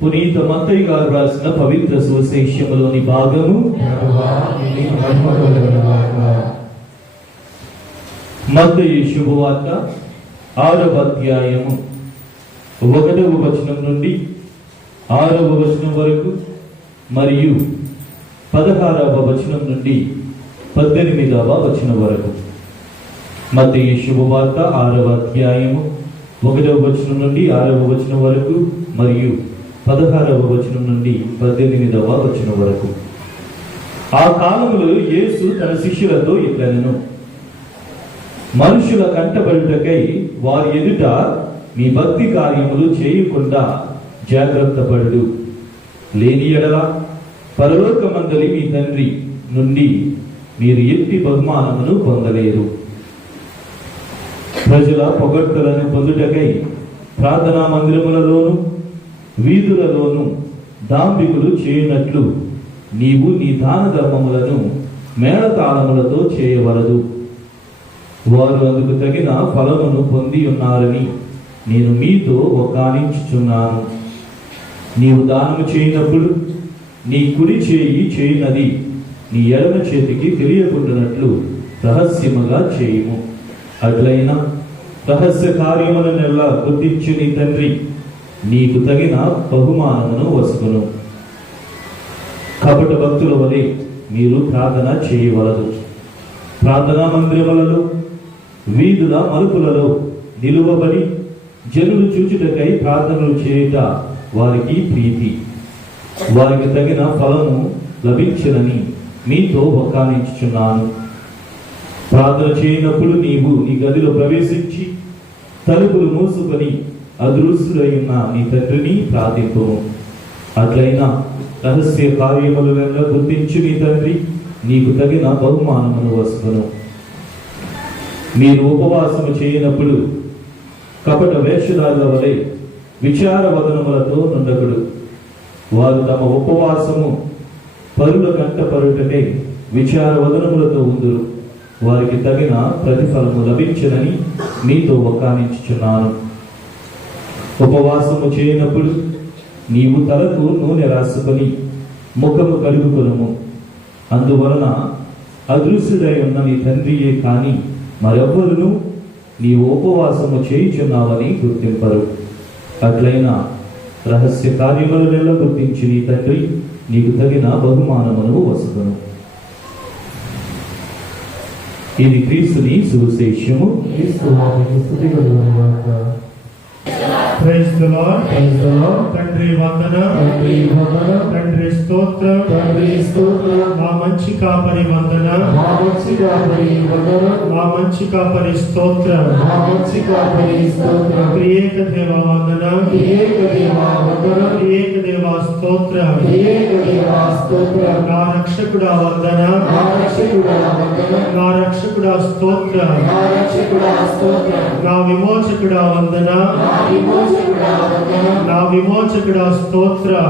పునీత మత్తయి గారు రాసిన పవిత్ర సువిశేషములోని భాగము. మత్తయి శుభవార్త 6వ అధ్యాయము 1వ వచనం నుండి 6వ వచనం వరకు మరియు 16వ వచనం నుండి 18వ వచనం వరకు. మత్తయి శుభవార్త 6వ అధ్యాయము 1వ వచనం నుండి 6వ వచనం వరకు మరియు 16వ వచనం నుండి 18వ వచనం వరకు. ఆ కాలములో యేసు తన శిష్యులతో ఇట్లనెను: మనుషుల కంటబడుటకై వారి ఎదుట మీ భక్తి కార్యములు చేయకుండా జాగ్రత్త పడు. లేని ఎడల పరలోకమందలి మీ తండ్రి నుండి మీరు ఎట్టి బహుమానమును పొందలేరు. ప్రజల పొగడ్తలను పొందుటకై ప్రార్థనా మందిరములలోను వీధులలోను దాంభికులు చేయునట్లు నీవు నీ దాన ధర్మములను మేళతాళములతో చేయవలదు. వారు అందుకు తగిన ఫలమును పొంది ఉన్నారని నేను మీతో ఒకానించుచున్నాను. నీవు దానము చేయనప్పుడు నీ కుడి చేయి చేయునది నీ ఎడమ చేతికి తెలియకుండానట్లు రహస్యముగా చేయుము. అట్లయినా రహస్య కార్యములనెల్లా గుర్తించు నీ తండ్రి నీకు తగిన బహుమానమును వసుకును. కపట భక్తుల వలె మీరు ప్రార్థన చేయవలదు. ప్రార్థనా మందిరములలో వీధుల మలుపులలో నిలువబడి జనులు చూచుటకై ప్రార్థనలు చేయుట వారికి ప్రీతి. వారికి తగిన ఫలము లభించనని మీతో ఒకానించుచున్నాను. ప్రార్థన చేయనప్పుడు నీవు నీ గదిలో ప్రవేశించి తలుపులు మూసుకొని అదృశ్యుడై ఉన్న నీ తండ్రిని ప్రార్థింపు. అట్లయినా రహస్య కార్యములను గుర్తించు నీ తండ్రి నీకు తగిన బహుమానమును వసుకును. మీరు ఉపవాసము చేయనప్పుడు కపట వేషధారుల వలె విచార వదనములతో నుండకుడు. వారు తమ ఉపవాసము పరుల కంటపరుటకై విచార వదనములతో ఉందురు. వారికి తగిన ప్రతిఫలము లభించనని మీతో ఒకానించుచున్నాను. ఉపవాసము చేయనప్పుడు నీవు తలకు నూనె రాసుకొని ముఖము కడుగుకొనుము. అందువలన అదృశ్యుడై ఉన్న నీ తండ్రియే కాని మరెవ్వరును నీవు ఉపవాసము చేయుచున్నావని గుర్తింపరు. అట్లయినా రహస్య కార్యములనెల్లా గుర్తించి నీ తండ్రి నీకు తగిన బహుమానమును వసుకును. ఇది క్రీస్తుని సువిశేషము. Praise the lord. Praise the lord. తండ్రి వందనం, తండ్రి వందనం, తండ్రి స్తోత్రం, తండ్రి స్తోత్రం. మా మంచి కాపరి వందనం, మా మంచి కాపరి వందనం, మా మంచి కాపరి స్తోత్రం, మా మంచి కాపరి స్తోత్రం. త్రియేక దేవ వందనం, త్రియేక దేవ వందనం, త్రియేక దేవ స్తోత్రం, త్రియేక దేవ స్తోత్రం. నా రక్షకుడా వందనం, నా రక్షకుడా వందనం, నా రక్షకుడా స్తోత్రం, నా రక్షకుడా స్తోత్రం. నా విమోచకుడా వందనం, నా విమోచకుడా స్తోత్రం,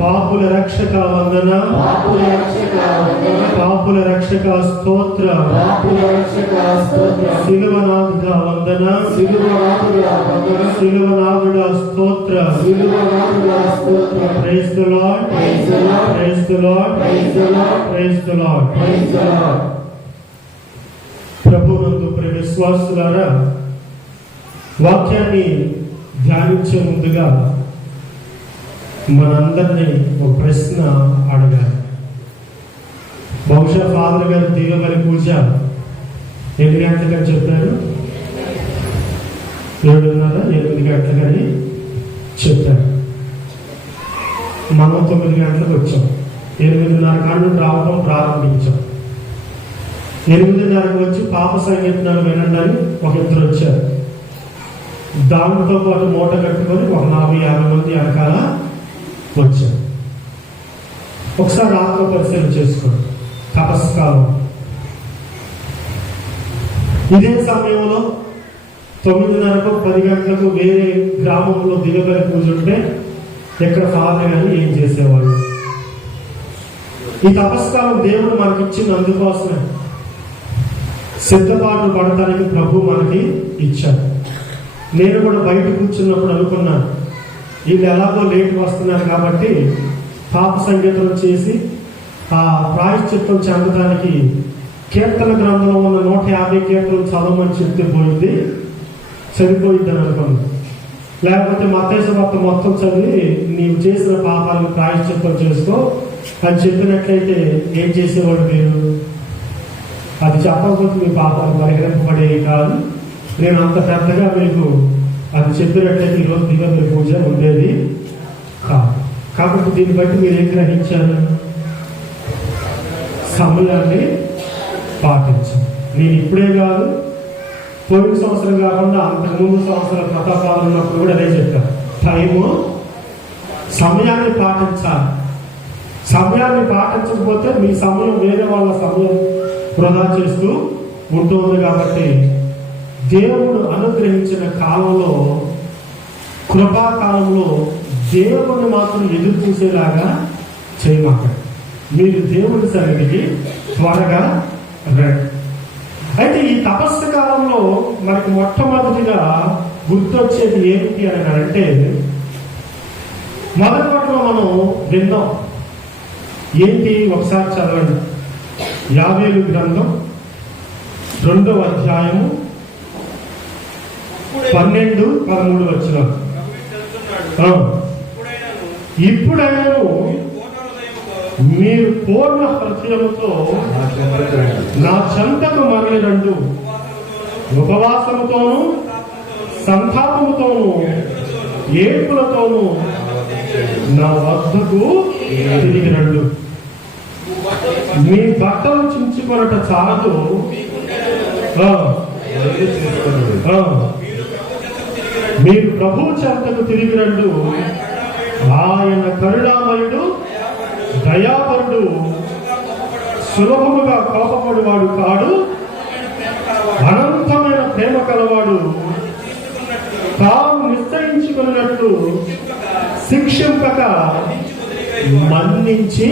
పాపుల రక్షక వందన, పాపుల రక్షక స్తోత్రం, శిలువనాథుడా వందన, శిలువనాథుడా స్తోత్రం. Praise the lord, praise the lord, praise the lord. ప్రభువునందు ప్రియ విశ్వాసులారా, వాక్యాన్ని ధ్యానించే ముందుగా మనందరినీ ఒక ప్రశ్న అడగాలి. బహుశా ఫాదర్ గారు దివ్యబలి పూజ 7 గంటలకని చెప్పారు, 7:30, 8 గంటలకని చెప్పారు. మనం 9 గంటలకు వచ్చాం. 8:30 కాండం రావడం ప్రారంభించాం. 8:30కు వచ్చి పాప సంగీతాలు వినండి ఒక ఇద్దరు వచ్చారు. దాంతో పాటు మూట కట్టుకొని ఒక 40-50 మంది వెనకాల వచ్చారు. ఒకసారి ఆత్మ పరిశీలన చేసుకోండి. తపస్కాలం ఇదే సమయంలో 9:30కు 10 గంటలకు వేరే గ్రామంలో దిగబలి పూజ ఉంటే ఎక్కడ ఫాదర్ గారు ఏం చేసేవాళ్ళు? ఈ తపస్కాలం దేవుడు మనకి ఇచ్చింది అందుకోసమే. సిద్ధపాటు పడటానికి ప్రభు మనకి ఇచ్చాడు. నేను కూడా బయట కూర్చున్నప్పుడు అనుకున్నాను, వీళ్ళు ఎలాగో లేట్ వస్తున్నారు కాబట్టి పాప సంగీతం చేసి ఆ ప్రాయశ్చిత్తం చెందడానికి కీర్తన గ్రంథంలో ఉన్న 150 కీర్తనలు చదవమని చెప్తే పోయింది, సరిపోయిద్దని అనుకున్నాను. లేకపోతే మత్తయి సువార్త మొత్తం చదివి నీవు చేసిన పాపాలను ప్రాయశ్చిత్తం చేసుకో అని చెప్పినట్లయితే ఏం చేసేవాడు మీరు? అది చెప్పకపోతే మీ పాపాలు పరిహరింపబడేవి కాదు. నేను అంత పెద్దగా మీకు అది చెప్పినట్లయితే ఈరోజు దివ్య పూజ ఉండేది కాదు. కాబట్టి దీన్ని బట్టి మీరు ఏం గ్రహించారు? సమయాన్ని పాటించాలి. నేను ఇప్పుడే కాదు, పోయిన సంవత్సరం కాకుండా అంతకుముందు సంవత్సరాల ప్రతాపాలు ఉన్నప్పుడు కూడా అదే చెప్పాను. టైము, సమయాన్ని పాటించాలి. సమయాన్ని పాటించకపోతే మీ సమయం వేరే వాళ్ళ సమయం వృధా చేస్తూ ఉంటుంది. కాబట్టి దేవుడు అనుగ్రహించిన కాలంలో, కృపాకాలంలో దేవుడిని మాత్రం ఎదురు చూసేలాగా చేయమాకండి. మీరు దేవుడి సన్నిధికి త్వరగా రండి. అయితే ఈ తపస్సు కాలంలో మనకు మొట్టమొదటిగా గుర్తొచ్చేది ఏమిటి అని అంటే, మొదటి పట్ల మనం విన్నాం. ఏంటి? ఒకసారి చదవండి. యావేలు గ్రంథం 2వ అధ్యాయము 12-13 వచనాలు. ఇప్పుడైనాను మీరు పూర్ణ హృదయముతో నా చెంతకు మరలిరండు, ఉపవాసముతోను సంతాపముతోను ఏడుపులతోను నా వద్దకు తిరిగి రండు. మీ బట్టలు చించుకొనట చాలదు, మీరు ప్రభు చెంతకు తిరిగి రండు. ఆయన కరుణామయుడు, దయాపరుడు, సులభముగా కోపపడువాడు కాడు, అనంతమైన ప్రేమ కలవాడు, తాము నిశ్చయించుకున్నట్లు శిక్షింపక మన్నించి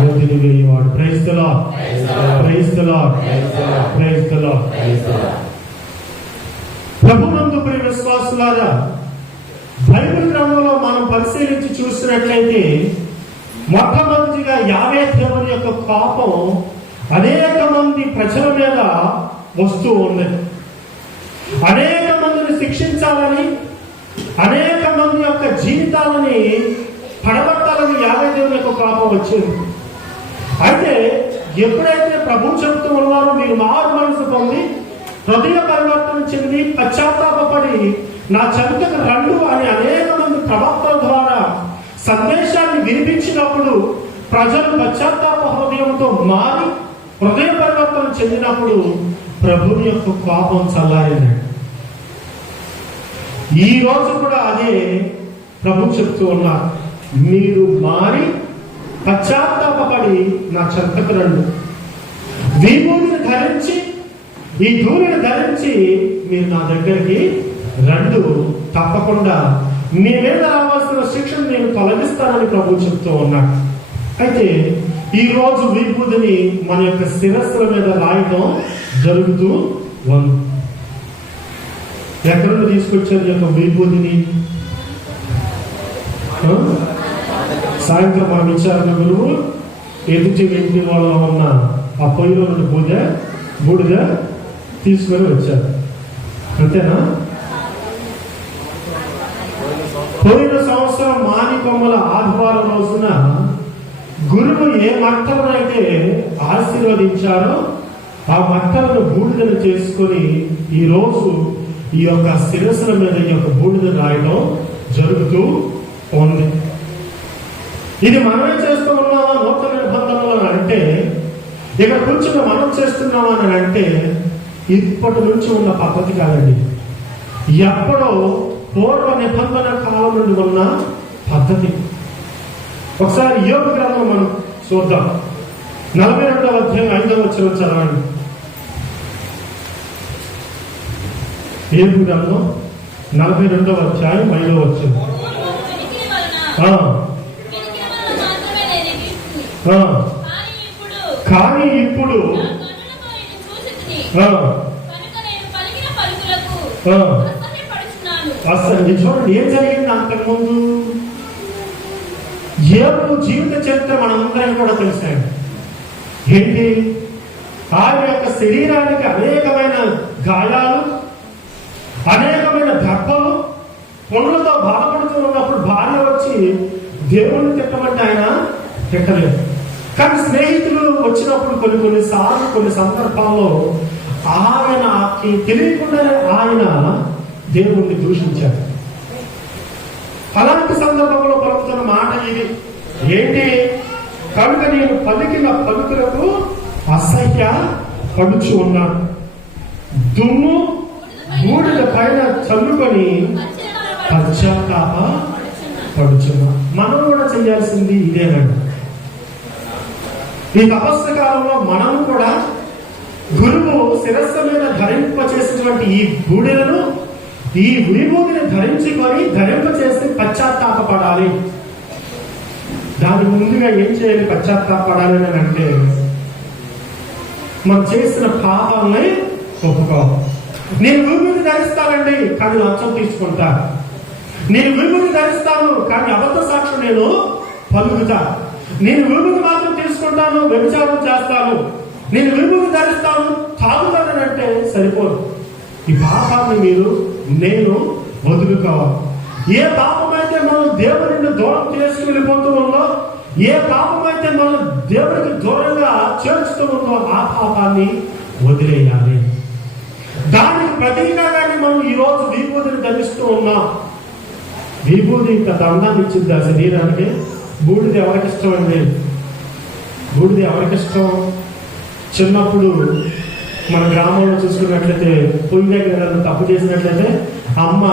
వదిలివేయవాడు. Praise the lord, praise the lord, praise the lord. ప్రభునందు ప్రియ విశ్వాసులారా, బైబిల్ గ్రంథంలో మనం పరిశీలించి చూసినట్లయితే మొట్టమొదటిగా యావే దేవుని యొక్క కోపం అనేక మంది ప్రజల మీద వస్తూ ఉంది. అనేక మందిని శిక్షించాలని, అనేక మంది యొక్క జీవితాలని పడగొట్టాలని యావే దేవుని యొక్క కోపం వచ్చింది. అయితే ఎప్పుడైతే ప్రభు చెబుతూ ఉన్నారో మీరు మారు మనసు పొంది హృదయ పరివర్తన చెంది పశ్చాత్తాపడి నా చెంతకు రండు అని అనేక మంది ప్రవక్తల ద్వారా సందేశాన్ని వినిపించినప్పుడు ప్రజలు పశ్చాత్తాప హృదయంతో మారి హృదయ పరివర్తన చెందినప్పుడు ప్రభుని యొక్క కోపం చల్లారింది. ఈ రోజు కూడా అదే ప్రభు చెప్తూ ఉన్నారు, మీరు మారి పశ్చాత్తాపడి నా చెంతకు రండు. విభూతిని ధరించి, ఈ ధూళిని ధరించి మీరు నా దగ్గరికి రండు. తప్పకుండా మీ మీద రావాల్సిన శిక్షను నేను తొలగిస్తానని ప్రభు చెప్తూ ఉన్నాడు. అయితే ఈ రోజు విభూతిని మన యొక్క శిరస్సుల మీద రాయడం జరుగుతూ ఉంది. ఎక్కడ నుండి తీసుకొచ్చారు ఈ యొక్క విభూతిని? సాయంత్రం మన విచారణ గురువు ఎదుటి వ్యక్తి వాళ్ళ ఉన్న ఆ పొయ్యిలో నుండి బూడిద తీసుకొని వచ్చారు. అంతేనా? పోయిన సంవత్సరం మానికొమ్మల ఆదివారం రోజున గురువు ఏ మట్టలనైతే ఆశీర్వదించారో ఆ మట్టలను బూడిదను చేసుకొని ఈ రోజు ఈ యొక్క శిరస్సుల మీద ఈ యొక్క బూడిద రాయడం జరుగుతూ ఉంది. ఇది మనమే చేస్తూ ఉన్నామా నూతన నిబంధనలు అని అంటే, ఇక్కడ కూర్చుని మనం చేస్తున్నామా అని అంటే ఇప్పటి నుంచి ఉన్న పద్ధతి కాదండి. ఎప్పుడో పూర్వ నిబంధన కాలం నుండి ఉన్న పద్ధతి. ఒకసారి యోబు గ్రంథం మనం చూద్దాం. 42వ అధ్యాయం 5వ వచనం చదవండి. యోబు గ్రంథం 42వ అధ్యాయం 5వ వచనం. కానీ ఇప్పుడు అసలు చూడండి ఏం జరిగింది అంతకుముందు. యోబు జీవిత చరిత్ర మనందరం కూడా తెలిసాడు. ఏంటి? ఆయన యొక్క శరీరానికి అనేకమైన గాయాలు, అనేకమైన దెబ్బలు, పుండ్లతో బాధపడుతూ ఉన్నప్పుడు భార్య వచ్చి దేవుణ్ణి తిట్టమంటే ఆయన తిట్టలేదు. కానీ స్నేహితులు వచ్చినప్పుడు కొన్నిసార్లు కొన్ని సందర్భాల్లో ఆయనకి తెలియకుండానే ఆయన దేవుణ్ణి దూషించాడు. అలాంటి సందర్భంలో పలుకుతున్న మాట ఇది ఏంటి? కనుక నేను పలికిన పలుకులకు అసహ్య పడుచు ఉన్నాను, దుమ్ము బూడిద పైన చల్లుకొని పశ్చాత్తాప పడుచున్నా. మనం కూడా చేయాల్సింది ఇదేనండి. ఈ తపస్సు కాలంలో మనం కూడా గురువు శిరస్సు మీద ధరింపచేసినటువంటి ఈ బూడిదను, ఈ విభూతిని ధరింపచేసి పశ్చాత్తాపడాలి. దాని ముందుగా ఏం చేయాలి? పశ్చాత్తాపడాలి అని అంటే మనం చేసిన పాపాలని ఒప్పుకోవాలి. నేను విభూతి ధరిస్తానండి కానీ లంచం తీసుకుంటా. నేను విభూతి ధరిస్తాను కానీ అబద్ధ సాక్ష్యం నేను పలుకుతా. నేను విభూతి మాత్రం తీసుకుంటాను, వ్యభిచారం చేస్తాను. నేను విభూతి ధరిస్తాను, తాగుతానని అంటే సరిపోదు. ఈ పాపాన్ని నేను వదులుకోవాలి. ఏ పాపమైతే మనం దేవుడిని దూరం చేసుకు వెళ్ళిపోతూ ఉందో, ఏ పాపమైతే మనం దేవుడికి దూరంగా చేర్చుతూ ఉందో ఆ పాపాన్ని వదిలేయాలి. దానికి ప్రతీకగానే మనం ఈ రోజు విభూతిని ధరిస్తూ ఉన్నాం. విభూతి ఇంత దండాన్ని ఇచ్చింది ఆ శరీరానికి. బూడిద ఎవరికిష్టం అండి? బూడిద ఎవరికిష్టం? చిన్నప్పుడు మన గ్రామంలో చూసుకున్నట్లయితే పొయ్యి దగ్గర తప్పు చేసినట్లయితే అమ్మ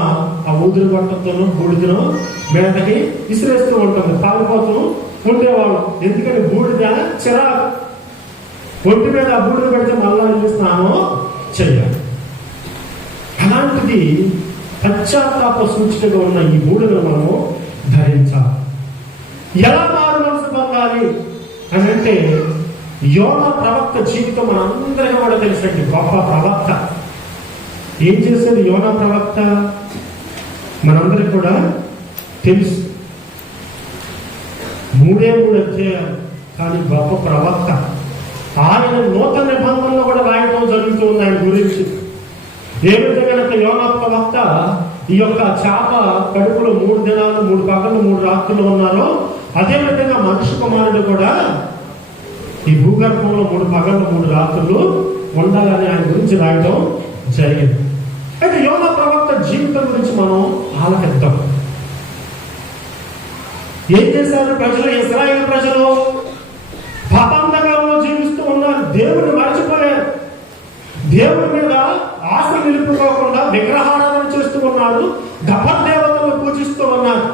ఆ ఊదురు గొట్టంతోనూ బూడిదను మీదకి విసిరేస్తూ ఉంటుంది. పాలిపోతూ ఉండేవాళ్ళు. ఎందుకంటే బూడిద చిరాకు. ఒంటి మీద ఆ బూడిద పెడితే మళ్ళా స్నానం చెయ్యాలి. అలాంటిది పశ్చాత్తాప సూచికగా ఉన్న ఈ బూడిదను మనము ధరించాలి. ఎలా మారు మనసు పొందాలి అని అంటే యోనా ప్రవక్త జీవితం మనందరికీ కూడా తెలుసండి. గొప్ప ప్రవక్త. ఏం చేసేది యోనా ప్రవక్త మనందరికి కూడా తెలుసు. 3 అధ్యాయాలు కానీ గొప్ప ప్రవక్త. ఆయన నూతన నిబంధనలో కూడా రాయడం జరుగుతుంది ఆయన గురించి. ఏ విధంగా యోనా ప్రవక్త ఈ యొక్క చేప కడుపులో 3 దినాలు 3 పగలు 3 రాత్రులు ఉన్నారో, అదే విధంగా మనుష్య కుమారుడు కూడా ఈ భూగర్భంలో 3 పగలు 3 రాత్రులు ఉండాలని ఆయన గురించి రాయడం జరిగింది. అయితే యోనా ప్రవక్త జీవితం గురించి మనం ఆలకిద్దాం. ఏం చేశారు ప్రజలు? ఇశ్రాయేలు ప్రజలు పాపాంతకాలంలో జీవిస్తూ ఉన్నారు. దేవుని మరచిపోయారు. దేవుని మీద ఆశ నిలుపుకోకుండా విగ్రహారాధన చేస్తూ ఉన్నారు. గపదేవతలను పూజిస్తూ ఉన్నారు.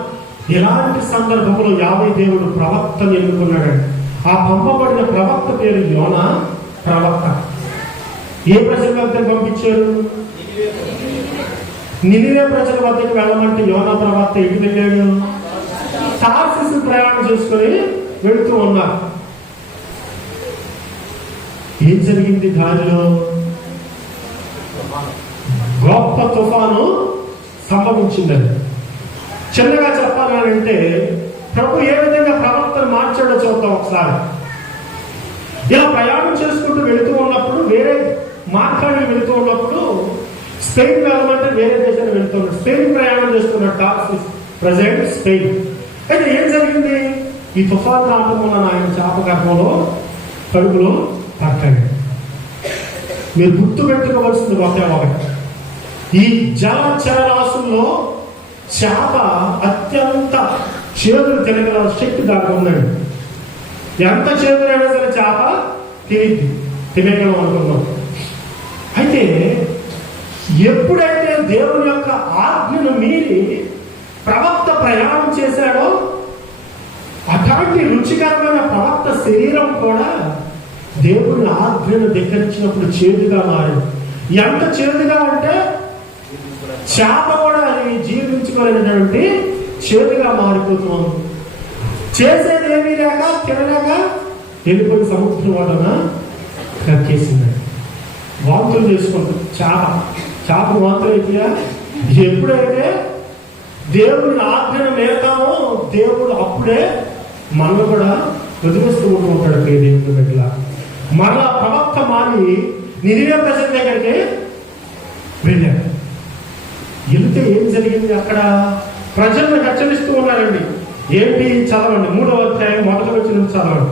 ఇలాంటి సందర్భంలో యావే దేవుడు ప్రవక్తను ఎన్నుకున్నాడండి. ఆ పంపబడిన ప్రవక్త పేరు యోనా ప్రవక్త. ఏ ప్రజల వద్దకు పంపించారు? నినివే ప్రజల వద్దకు వెళ్ళమంటే యోనా ప్రవక్త ఎటు వెళ్ళాడు? తార్షీషు ప్రయాణం చేసుకుని వెళుతూ ఉన్నారు. ఏం జరిగింది దారిలో? గొప్ప తుఫాను సంభవించిందని. చిన్నగా చెప్పాలంటే ప్రభు ఏ విధంగా ప్రవక్తను మార్చాడో చూద్దాం ఒకసారి. ఇలా ప్రయాణం చేసుకుంటూ వెళుతూ ఉన్నప్పుడు, వేరే మార్గానికి వెళుతూ ఉన్నప్పుడు, స్పెయిన్ వెళ్ళమంటే వేరే దేశానికి వెళుతున్నాడు. స్పెయిన్ ప్రయాణం చేస్తున్నాడు. టార్షీషు ప్రజెంట్ స్పెయిన్. అయితే ఏం జరిగింది? ఈ తుఫాను రావడం వలన ఆయన చేప గర్భంలో కడుపులో పట్టాడు. మీరు గుర్తు పెట్టుకోవాల్సింది ఒకే ఒకటి. ఈ జలచర రాశుల్లో చేప అత్యంత చేదులు తినగల శక్తి దాకా ఉందండి. ఎంత చేదులైనా సరే చేప తినగలం అనుకున్నాం. అయితే ఎప్పుడైతే దేవుని యొక్క ఆజ్ఞను మీరి ప్రవక్త ప్రయాణం చేశాడో, అటువంటి రుచికరమైన ప్రవక్త శరీరం కూడా దేవుని ఆజ్ఞను ధిక్కరించినప్పుడు చేదుగా మారింది. ఎంత చేదుగా అంటే చేప కూడా అది జీవించుకోలేనటువంటి చేదుగా మారిపోతుంది. చేసేది ఏమీ లేక తినలేక వెళ్ళిపోయి సముద్రం వలన కక్కేసింది. వాంతులు చేసుకుంటుంది చేప. వాంతులు అయితే ఎప్పుడైతే దేవుని ఆజ్ఞను మేతామో దేవుడు అప్పుడే మనల్ని కూడా వదిలేస్తూ ఉంటూ ఉంటాడు. దేవుని బిడ్డల మరలా ప్రవక్త మారి నినివే ప్రజల దగ్గరికి వెళ్ళాడు. వెళ్తే ఏం జరిగింది? అక్కడ ప్రజలను హెచ్చరిస్తూ ఉన్నారండి. ఏంటి? చదవండి, 3వ అధ్యాయం 1వ వచనం చదవండి.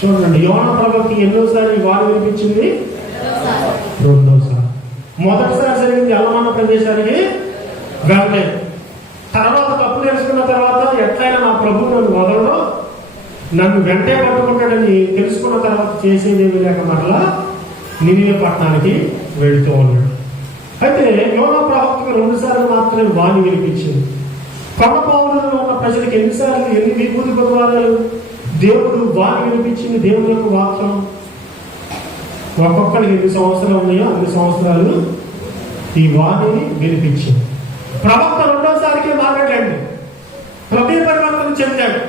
చూడండి, యోనా ప్రవక్త ఎన్నోసారి వారు వినిపించింది? 2సారి. మొదటిసారి జరిగింది అల్లమన్న ప్రదేశానికి వెళ్ళలేదు. తర్వాత తప్పు తెలుసుకున్న తర్వాత ఎట్లయినా నా ప్రభు నన్ను వదలడు, నన్ను వెంటే పట్టుకుంటాడని తెలుసుకున్న తర్వాత చేసేదేమీ లేక మరలా నినివే పట్టణానికి వెళుతూ ఉన్నాడు. అయితే యోనా ప్రవక్తకు 2 సార్లు మాత్రమే వాణి వినిపించింది. కొండ పౌరులలో ఉన్న ప్రజలకు ఎన్ని విభూతి గురువారాలు దేవుడు వాణి వినిపించింది. దేవుని యొక్క వాక్యం ఒక్కొక్కరికి ఎన్ని సంవత్సరాలు ఉన్నాయో అన్ని సంవత్సరాలు ఈ వాణిని వినిపించింది. ప్రవక్త 2వసారికి మాట్లాడండి, హృదయ పరివర్తన చెందాడు.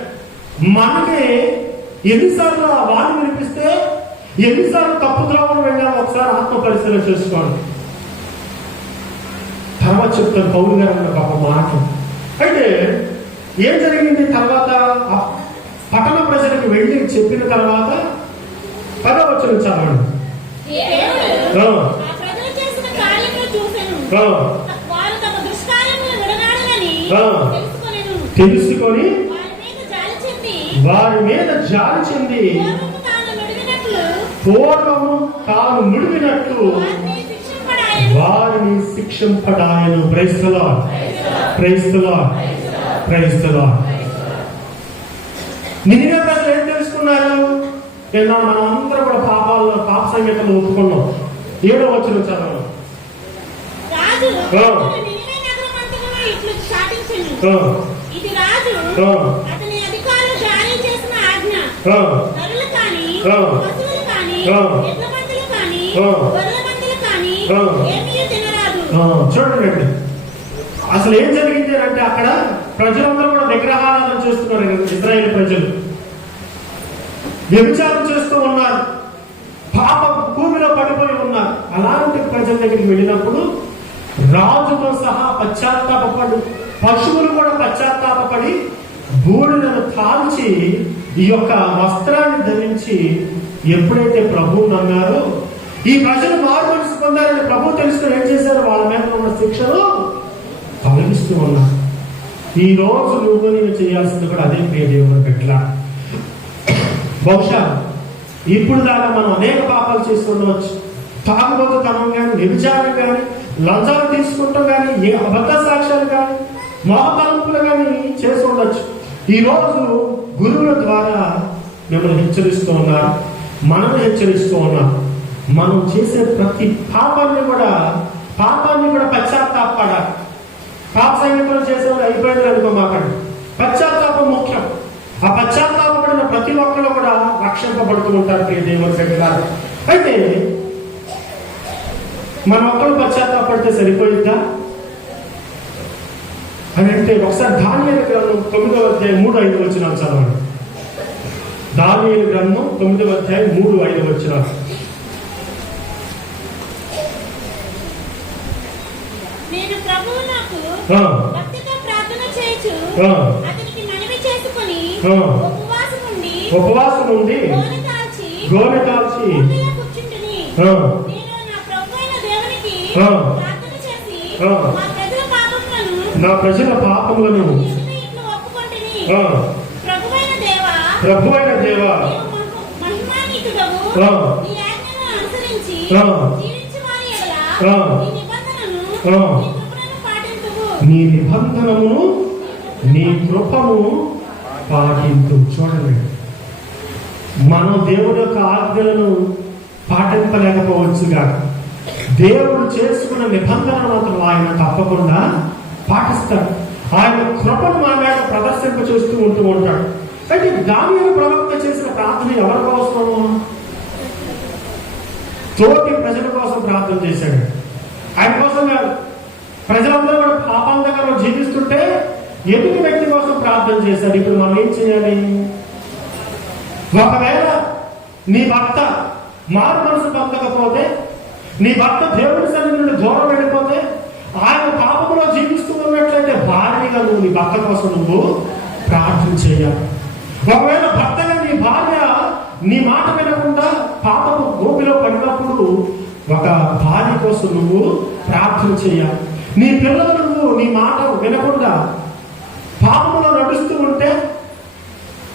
మనకి ఎన్నిసార్లు ఆ వాణి వినిపిస్తే ఎన్నిసార్లు తప్పు ద్రోవడం వెళ్ళామో ఒకసారి ఆత్మ పరిశీలన చేసుకోండి. తర్వాత చెప్తాను పౌరు గారు అన్న గొప్ప మాట. అయితే ఏం జరిగింది తర్వాత? పట్టణ ప్రజలకు వెళ్ళి చెప్పిన తర్వాత 10వ వచనం చదవండి. తెలుసుకొని వారి మీద జాలి చెంది పూర్వము తాను నుడివినట్లు వారిని శిక్షింపడాయను. Praise the lord, praise the lord, praise the lord. Nineveh ప్రజలు ఏం తెలుసుకున్నారు? మనం అందరం కూడా పాప సంగీతంలో ఒప్పుకున్నాం. 7వ వచనం చదవండి. చూడండి, అసలు ఏం జరిగింది అంటే అక్కడ ప్రజలందరూ కూడా విగ్రహారాధన చేస్తున్నారు. ఇశ్రాయేలు ప్రజలు వ్యభిచారం చేస్తూ ఉన్నారు, పాప భూమిలో పడిపోయి ఉన్నారు. అలాంటి ప్రజల దగ్గరికి వెళ్ళినప్పుడు రాజుతో సహా పశ్చాత్తాపడి, పశువులు కూడా పశ్చాత్తాపడి బూడిదను తాల్చి ఈ యొక్క వస్త్రాన్ని ధరించి ఎప్పుడైతే ప్రభువు నమ్మారో, ఈ ప్రజలు మారు మనసు పొందారని ప్రభు తెలుసుకుని ఏం చేశారు? వాళ్ళ మీద ఉన్న శిక్షను తొలగిస్తూ ఉన్నారు. ఈ రోజు నువ్వు నేను చేయాల్సింది కూడా అదే. ప్రియ దేవుని బిడ్డల, బహుశా ఇప్పుడు దాకా మనం అనేక పాపాలు చేస్తూ ఉండవచ్చు. తాగుబోతుతనం కానీ, వ్యభిచారం కానీ, లంచాలు తీసుకుంటాం కానీ, ఏ అబద్ధ సాక్ష్యాలు కానీ, మోహతలంపులు కానీ చేసి ఉండొచ్చు. ఈ రోజు గురువుల ద్వారా మిమ్మల్ని హెచ్చరిస్తూ ఉన్నారు, మనల్ని హెచ్చరిస్తూ ఉన్నారు. మనం చేసే ప్రతి పాపాన్ని కూడా పశ్చాత్తాపడాలి. పాప సంగీతం చేసేవాళ్ళు అయిపోయింది అనుకోమాకండి. పశ్చాత్తాపం ముఖ్యం. ఆ పశ్చాత్తాపడిన ప్రతి ఒక్కరు కూడా రక్షింపబడుతూ ఉంటారు. ప్రియ దేవుని బిడ్డలారా, అయితే మన ఒక్కరు పశ్చాత్తాపడితే సరిపోయిందా అని అంటే ఒకసారి దానియేలు గ్రంథం 9వ అధ్యాయం 3-5 వచనాలు చదవండి. దానియేలు గ్రంథం 9వ అధ్యాయం 3-5 వచనాలు. నేను ప్రభువు నాకు భక్తితో ప్రార్థన చేయుచు అతనికి మనవి చేసుకొని ఉపవాసం ఉండి గోనె కాల్చి కూర్చుంటుని. నేను నా ప్రభువైన దేవునికి ప్రార్థన చేసి నా ప్రజల పాపములను ఒప్పుకొంటిని. ప్రభువైన దేవా, మహిమాన్వితుడవు, నీ ఆజ్ఞలను అనుసరించి జీవించు వారి యెడల నీ నిబంధనమును నీ కృపను పాటించు. చూడండి, మనం దేవుడి యొక్క ఆజ్ఞలను పాటించలేకపోవచ్చుగా, దేవుడు చేసుకున్న నిబంధనలు మాత్రం ఆయన తప్పకుండా పాటిస్తాడు. ఆయన కృపను మన మీద ప్రదర్శింప చేస్తూ ఉంటూ ఉంటాడు. అయితే దానియేలు ప్రవక్త చేసిన ప్రార్థన ఎవరి కోసము? తోటి ప్రజల కోసం ప్రార్థన చేశాడు. ఆయన కోసం కాదు. ప్రజలందరూ కూడా పాపాంతకంగా జీవిస్తుంటే ఎదుటి వ్యక్తి కోసం ప్రార్థన చేశాడు. ఇప్పుడు మనం ఏం చేయాలి? ఒకవేళ నీ భర్త మారు మనసు పొందకపోతే, నీ భర్త దేవుడి సన్నిధి నుండి దూరం వెళ్ళిపోతే, ఆయన పాపంలో జీవిస్తూ ఉన్నట్లయితే భార్యగా నువ్వు నీ భర్త కోసం నువ్వు ప్రార్థన చేయాలి. ఒకవేళ భర్తగా నీ భార్య నీ మాట వినకుండా పాపపు గోపిలో పడినప్పుడు ఒక భార్య కోసం నువ్వు ప్రార్థన చేయాలి. నీ పిల్లలు నువ్వు నీ మాట వినకుండా పాపంలో నడుస్తూ ఉంటే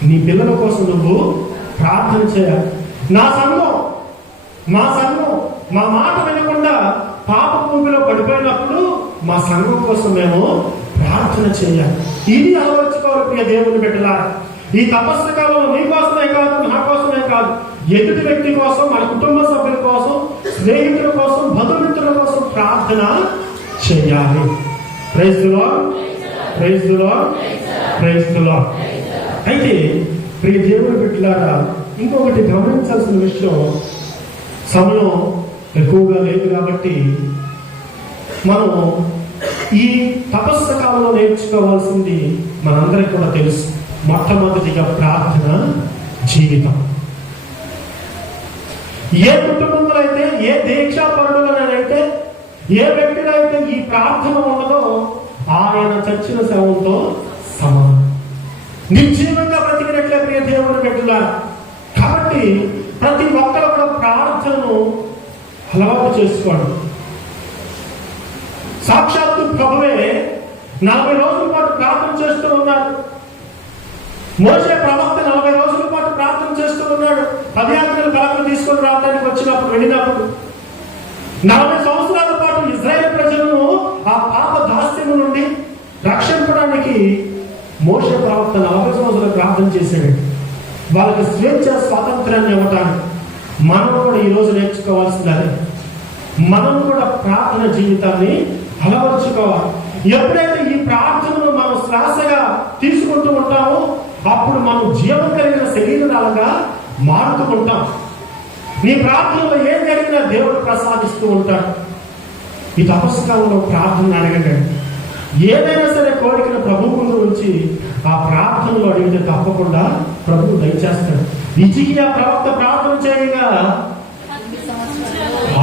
నీ పిల్లల కోసం నువ్వు ప్రార్థన చేయాలి. నా సంఘం మా మాట వినకుండా పాప భూమిలో పడిపోయినప్పుడు మా సంఘం కోసం మేము ప్రార్థన చేయాలి. ఇది అలవర్చుకోవాలి ప్రియ దేవుని బిడ్డలారా. ఈ తపస్సు కాలంలో నీ కోసమే కాదు, నా కోసమే కాదు, ఎదుటి వ్యక్తి కోసం, మన కుటుంబ సభ్యుల కోసం, స్నేహితుల కోసం, బంధుమిత్రుల కోసం ప్రార్థన చేయాలి. Praise the lord, praise the lord, praise the lord. అయితే ప్రియ దేవుని బిడ్డలారా, ఇంకొకటి గమనించాల్సిన విషయం, సమయం ఎక్కువగా లేదు కాబట్టి మనం ఈ తపస్సు కాలంలో నేర్చుకోవాల్సింది మనందరికీ కూడా తెలుసు. మొట్టమొదటిగా ప్రార్థన జీవితం. ఏ కుటుంబంలో అయితే, ఏ దీక్షాపరుడులనైతే, ఏ వ్యక్తిలో అయితే ఈ ప్రార్థన ఉండదో ఆయన చచ్చిన శవంతో సమానం. నిర్జీవంగా బ్రతికినట్లే ప్రియ దేవుని బిడ్డలారా. కాబట్టి ప్రతి ఒక్కరు కూడా ప్రార్థనను అలవాటు చేసుకోండి. సాక్షాత్తు ప్రభువే 40 రోజుల పాటు ప్రార్థన చేస్తూ ఉన్నాడు. మోషే ప్రవక్త 40 రోజుల పాటు ప్రార్థన చేస్తూ ఉన్నాడు. 10 ఆజ్ఞల పలకలు తీసుకొని రావడానికి వెళ్ళినప్పుడు 40 సంవత్సరాల పాటు ఇజ్రాయేల్ ప్రజలను ఆ పాప దాస్యము నుండి రక్షించడానికి మోషే ప్రవక్త 40 సంవత్సరాలు ప్రార్థన చేశాడు. వాళ్ళకి స్వేచ్ఛ స్వాతంత్రాన్ని ఇవ్వటానికి మనం కూడా ఈరోజు నేర్చుకోవాల్సింది అదే. మనం కూడా ప్రార్థన జీవితాన్ని అలవర్చుకోవాలి. ఎప్పుడైతే ఈ ప్రార్థనను మనం శ్వాసగా తీసుకుంటూ ఉంటామో అప్పుడు మనం జీవం కలిగిన శరీరాలుగా మారుతూ ఉంటాం. నీ ప్రార్థనలో ఏం జరిగినా దేవుడు ప్రసాదిస్తూ ఉంటాడు. ఈ తపస్సు కాలంలో ప్రార్థన అడగండి. ఏదైనా సరే కోరికను ప్రభు ముందు ఉంచి ఆ ప్రార్థనలో అడిగితే తప్పకుండా ప్రభువు దయచేస్తాడు. హిజ్కియా ప్రవక్త ప్రార్థన చేయగా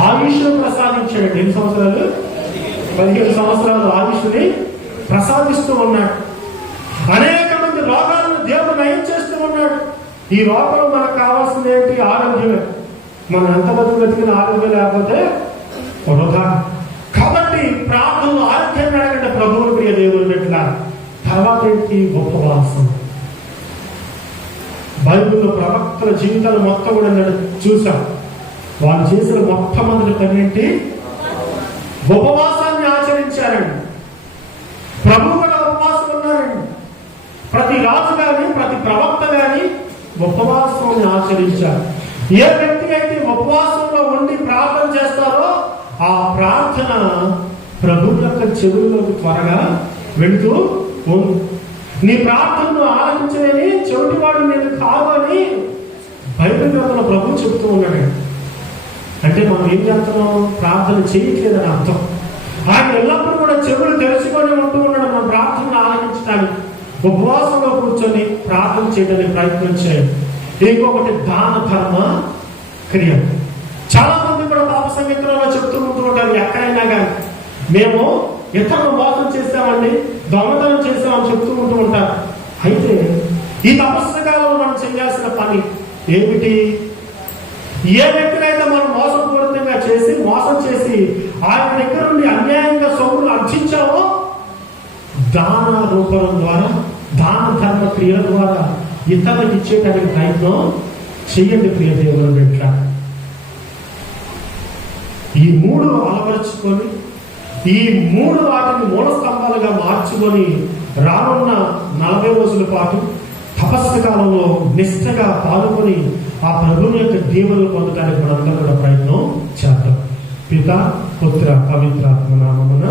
ఆయుష్ను ప్రసాదించాడు. 8 సంవత్సరాలు 15 సంవత్సరాలు ఆయుష్ని ప్రసాదిస్తూ ఉన్నాడు. అనేక మంది రోగాలను దేవుడు నయం చేస్తూ ఉన్నాడు. ఈ రోగంలో మనకు కావాల్సింది ఏంటి? ఆరోగ్యమే. మనం ఎంత బతికిన ఆరోగ్యం లేకపోతే వృధా. కాబట్టి ప్రార్థనలు ఆరోగ్యాన్ని అడగండి ప్రభువుని ప్రియ దేవుని బిడ్డలారా. తర్వాత ఏంటి? ఉపవాసం. బైబిల్లో ప్రవక్తల జీవితాలు మొత్తం కూడా చూసాం. వాళ్ళు చేసిన మొట్టమొదటి పని ఏంటి? ఉపవాసాన్ని ఆచరించారండి. ప్రభు కూడా ఉపవాసం ఉన్నారండి. ప్రతి రాజు గాని, ప్రతి ప్రవక్త గాని ఉపవాసాన్ని ఆచరించారు. ఏ వ్యక్తి అయితే ఉపవాసంలో ఉండి ప్రార్థన చేస్తారో ఆ ప్రార్థన ప్రభు యొక్క చెవుల్లోకి త్వరగా వెళుతూ ఉంది. నీ ప్రార్థనను ఆలకించలేని చెవిటివాడు నేను కాదు అని బైబిల్ గ్రంథంలో ప్రభు చెబుతూ ఉన్నాడు. అంటే మనం ఏం చేస్తున్నాం? ప్రార్థన చేయట్లేదని అర్థం. ఆయన ఎల్లప్పుడూ కూడా చెవులు తెలుసుకొని ఉంటూ ఉన్నాడు మన ప్రార్థనను ఆలకించడానికి. ఉపవాసంలో కూర్చొని ప్రార్థన చేయడానికి ప్రయత్నం చేయండి. ఇంకొకటి దాన ధర్మ క్రియ. చాలా మంది కూడా పాప సంగీతంలో చెప్తూ ఉంటారు, ఎక్కడైనా కానీ మేము ఇతరులు మోసం చేస్తామండి, దొంగతనం చేస్తామని చెప్తూ ఉంటారు. అయితే ఈ తపస్సు కాలంలో మనం చేయాల్సిన పని ఏమిటి? ఏ వ్యక్తినైతే మనం మోసపూరితంగా మోసం చేసి ఆయన దగ్గర నుండి అన్యాయంగా సొమ్ములు అర్జించామో దాన రూపం ద్వారా, దాన ధర్మ క్రియల ద్వారా ఇతరులకు ఇచ్చేటానికి ప్రయత్నం చెయ్యండి ప్రియ దేవుని బిడ్డ. ఈ 3 అలవరుచుకొని, ఈ 3 వాటిని మూల స్తంభాలుగా మార్చుకొని రానున్న 40 రోజుల పాటు తపస్సు కాలంలో నిష్ఠగా పాల్గొని ఆ ప్రభుని యొక్క దీవెనలు పొందడానికి మనందరం కూడా ప్రయత్నం చేద్దాం. పిత, పుత్ర, పవిత్రాత్మ నామమున